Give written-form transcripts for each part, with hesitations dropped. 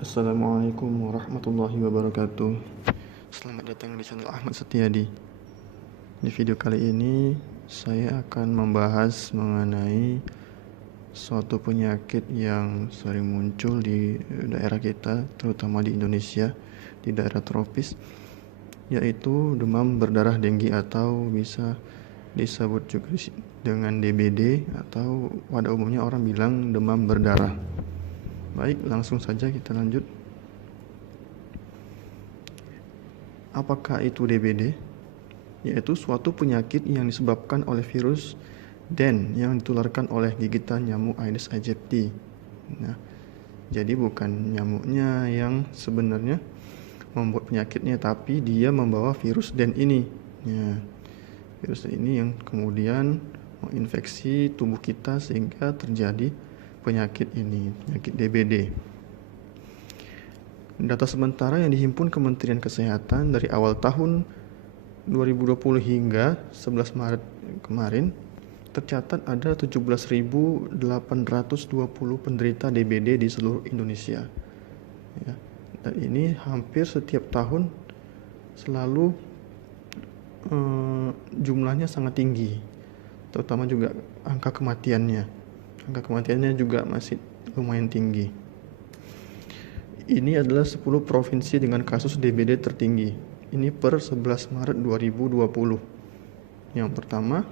Assalamualaikum warahmatullahi wabarakatuh. Selamat datang di channel Ahmad Setiadi. Di video kali ini saya akan membahas mengenai suatu penyakit yang sering muncul di daerah kita, terutama di Indonesia, di daerah tropis, yaitu demam berdarah denggi atau bisa disebut juga dengan DBD, atau pada umumnya orang bilang demam berdarah. Baik, langsung saja kita lanjut. Apakah itu DBD? Yaitu suatu penyakit yang disebabkan oleh virus dan yang ditularkan oleh gigitan nyamuk Aedes aegypti. Nah, jadi bukan nyamuknya yang sebenarnya membuat penyakitnya, tapi dia membawa virus dan ini. Ya, virus ini yang kemudian menginfeksi tubuh kita sehingga terjadi penyakit ini, penyakit DBD. Data sementara yang dihimpun Kementerian Kesehatan dari awal tahun 2020 hingga 11 Maret kemarin, tercatat ada 17.820 penderita DBD di seluruh Indonesia. Ya, dan ini hampir setiap tahun selalu jumlahnya sangat tinggi, terutama juga angka kematiannya. Angka kematiannya juga masih lumayan tinggi. Ini adalah 10 provinsi dengan kasus DBD tertinggi. Ini per 11 Maret 2020. Yang pertama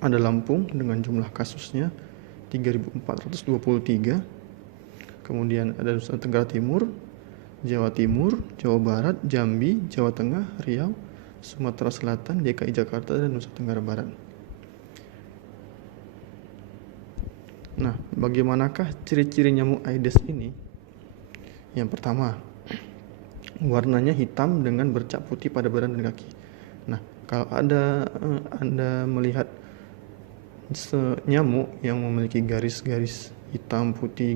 ada Lampung dengan jumlah kasusnya 3.423. Kemudian ada Nusa Tenggara Timur, Jawa Timur, Jawa Barat, Jambi, Jawa Tengah, Riau, Sumatera Selatan, DKI Jakarta, dan Nusa Tenggara Barat. Nah, bagaimanakah ciri-ciri nyamuk Aedes ini? Yang pertama, warnanya hitam dengan bercak putih pada badan dan kaki. Nah, kalau Anda melihat nyamuk yang memiliki garis-garis hitam putih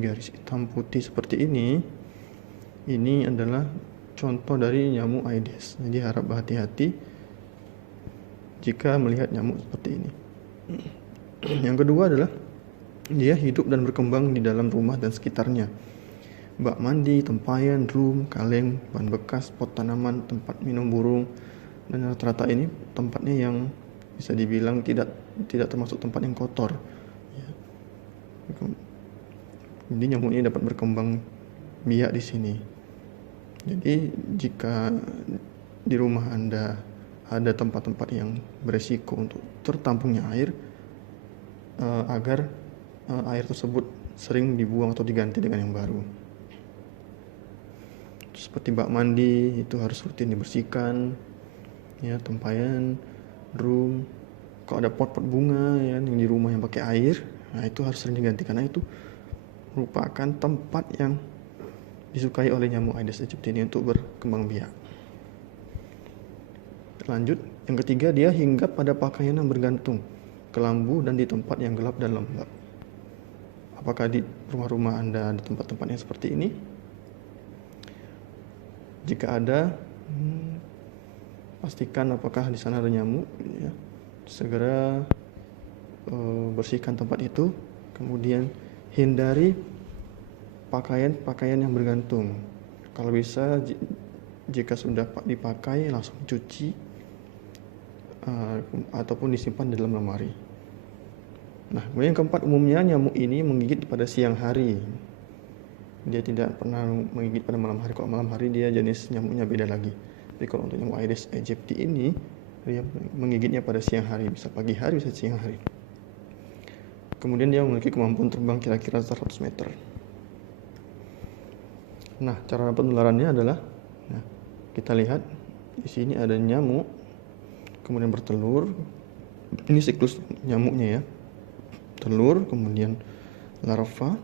seperti ini adalah contoh dari nyamuk Aedes. Jadi harap hati-hati jika melihat nyamuk seperti ini. Yang kedua adalah dia hidup dan berkembang di dalam rumah dan sekitarnya. Bak mandi, tempayan, room, kaleng, ban bekas, pot tanaman, tempat minum burung, dan rata-rata ini tempatnya yang bisa dibilang tidak termasuk tempat yang kotor. Jadi nyamuk ini dapat berkembang biak di sini. Jadi jika di rumah Anda ada tempat-tempat yang beresiko untuk tertampungnya air, agar air tersebut sering dibuang atau diganti dengan yang baru. Seperti bak mandi itu harus rutin dibersihkan, ya, tempayan, drum, kalau ada pot-pot bunga ya yang di rumah yang pakai air, nah itu harus sering diganti karena itu merupakan tempat yang disukai oleh nyamuk Aedes aegypti ini untuk berkembang biak. Lanjut, yang ketiga, dia hinggap pada pakaian yang bergantung, kelambu, dan di tempat yang gelap dan lembab. Apakah di rumah-rumah Anda ada tempat-tempat yang seperti ini? Jika ada, pastikan apakah di sana ada nyamuk, ya. Segera bersihkan tempat itu, kemudian hindari pakaian yang bergantung. Kalau bisa, jika sudah dipakai langsung cuci ataupun disimpan di dalam lemari. Nah, kemudian yang keempat, umumnya nyamuk ini menggigit pada siang hari. Dia tidak pernah menggigit pada malam hari. Kalau malam hari dia jenis nyamuknya beda lagi. Tapi kalau untuk nyamuk Aedes aegypti ini, dia menggigitnya pada siang hari, bisa pagi hari, bisa siang hari. Kemudian dia memiliki kemampuan terbang kira-kira 100 meter. Nah, cara penularannya adalah, kita lihat di sini ada nyamuk, kemudian bertelur. Ini siklus nyamuknya ya. Telur, kemudian larva,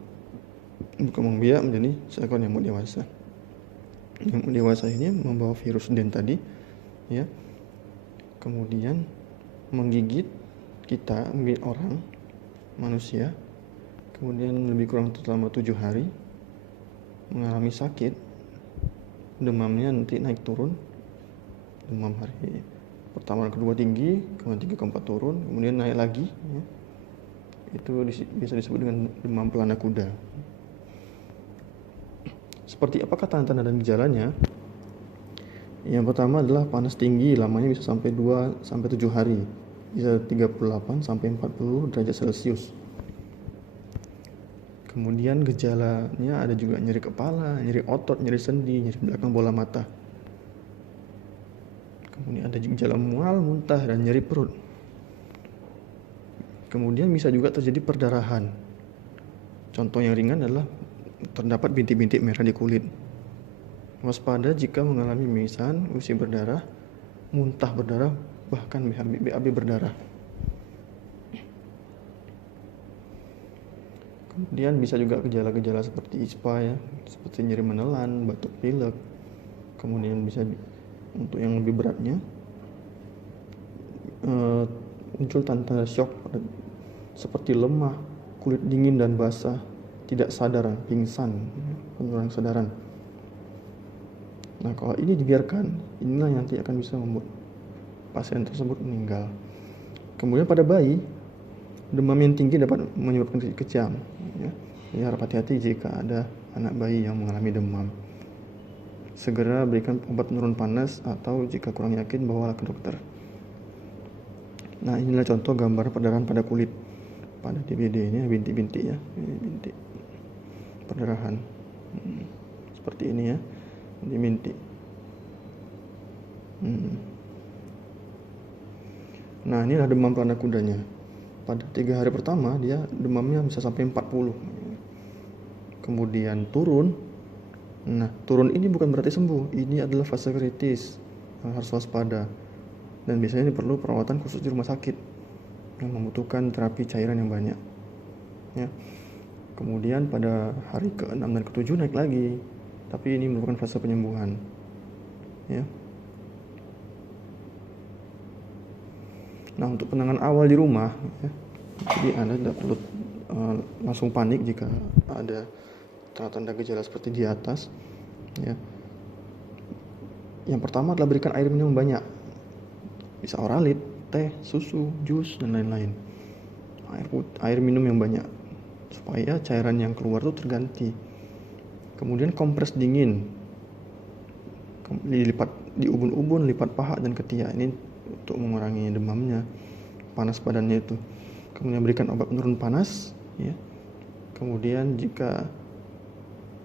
berkembang biak menjadi seekor nyamuk dewasa. Nyamuk dewasa ini membawa virus den tadi, ya. Kemudian menggigit orang, manusia, kemudian lebih kurang selama 7 hari, mengalami sakit, demamnya nanti naik turun, demam hari pertama dan kedua tinggi, kemudian 3 ke 4 turun, kemudian naik lagi, ya. Itu bisa disebut dengan demam pelana kuda. Seperti apakah tanda-tanda dan gejalanya? Yang pertama adalah panas tinggi, lamanya bisa sampai 2-7 hari, bisa 38-40 derajat Celcius. Kemudian gejalanya ada juga nyeri kepala, nyeri otot, nyeri sendi, nyeri belakang bola mata. Kemudian ada juga gejala mual, muntah, dan nyeri perut. Kemudian bisa juga terjadi perdarahan. Contoh yang ringan adalah terdapat bintik-bintik merah di kulit. Waspada jika mengalami mimisan, gusi berdarah, muntah berdarah, bahkan BAB berdarah. Kemudian bisa juga gejala-gejala seperti ISPA ya, seperti nyeri menelan, batuk pilek. Kemudian bisa untuk yang lebih beratnya muncul tanda shock seperti lemah, kulit dingin dan basah, tidak sadar, pingsan, penurunan kesadaran. Nah, kalau ini dibiarkan, inilah yang nanti akan bisa membuat pasien tersebut meninggal. Kemudian pada bayi, demam yang tinggi dapat menyebabkan kejang. Ya, harap hati-hati jika ada anak bayi yang mengalami demam. Segera berikan obat penurun panas atau jika kurang yakin bawalah ke dokter. Nah, inilah contoh gambar perdarahan pada kulit. Pada DBD ini bintik-bintik ya, bintik perdarahan. Seperti ini ya, bintik. Nah, inilah demam pelana kudanya. Pada 3 hari pertama dia demamnya bisa sampai 40. Kemudian turun. Nah, turun ini bukan berarti sembuh. Ini adalah fase kritis, harus waspada. Dan biasanya ini perlu perawatan khusus di rumah sakit yang membutuhkan terapi cairan yang banyak. Ya. Kemudian pada hari ke-6 dan ke-7 naik lagi. Tapi ini merupakan fase penyembuhan. Ya. Nah, untuk penanganan awal di rumah, ya, jadi Anda tidak perlu langsung panik jika ada tanda-tanda gejala seperti di atas. Ya. Yang pertama adalah berikan air minum banyak, bisa oralit, teh, susu, jus, dan lain-lain. Air minum yang banyak supaya cairan yang keluar itu terganti. Kemudian kompres dingin, dilipat di ubun-ubun, lipat paha dan ketiak, ini untuk mengurangi demamnya, panas badannya itu. Kemudian berikan obat penurun panas, ya. Kemudian jika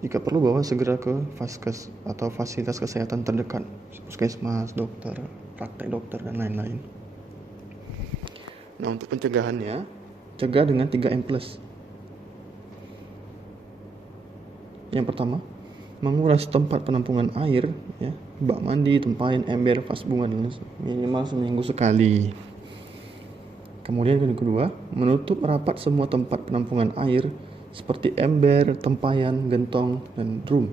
perlu bawa segera ke vaskes atau fasilitas kesehatan terdekat, puskesmas, dokter, praktek dokter, dan lain-lain. Nah, untuk pencegahannya, cegah dengan 3M+. Yang pertama, menguras tempat penampungan air, ya, bak mandi, tempayan, ember, vas bunga, dan minimal seminggu sekali. Kemudian yang kedua, menutup rapat semua tempat penampungan air seperti ember, tempayan, gentong, dan drum.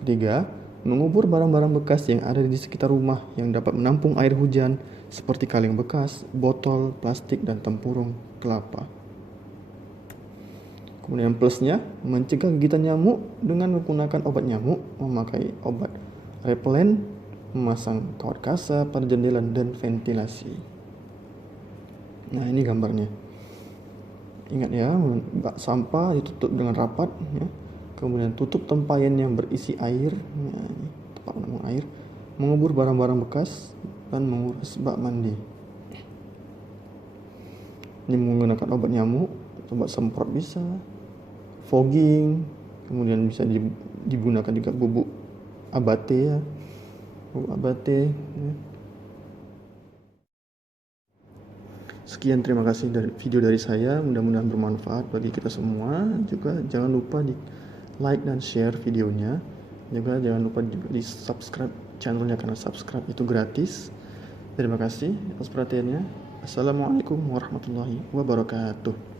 Ketiga, mengubur barang-barang bekas yang ada di sekitar rumah yang dapat menampung air hujan seperti kaleng bekas, botol, plastik, dan tempurung kelapa. Kemudian plusnya, mencegah gigitan nyamuk dengan menggunakan obat nyamuk, memakai obat repelen, memasang kawat kasa pada jendela dan ventilasi. Nah, ini gambarnya. Ingat ya, bak sampah ditutup dengan rapat, ya. Kemudian tutup tempayan yang berisi air, ya, tempat penampungan air, mengubur barang-barang bekas, dan menguras bak mandi. Ini menggunakan obat nyamuk, obat semprot bisa, fogging, kemudian bisa digunakan juga bubuk abate ya, bubuk abate. Ya. Sekian, terima kasih dari video dari saya, mudah-mudahan bermanfaat bagi kita semua. Juga jangan lupa di like dan share videonya. Juga jangan lupa di subscribe channelnya karena subscribe itu gratis. Terima kasih atas perhatiannya. Assalamualaikum warahmatullahi wabarakatuh.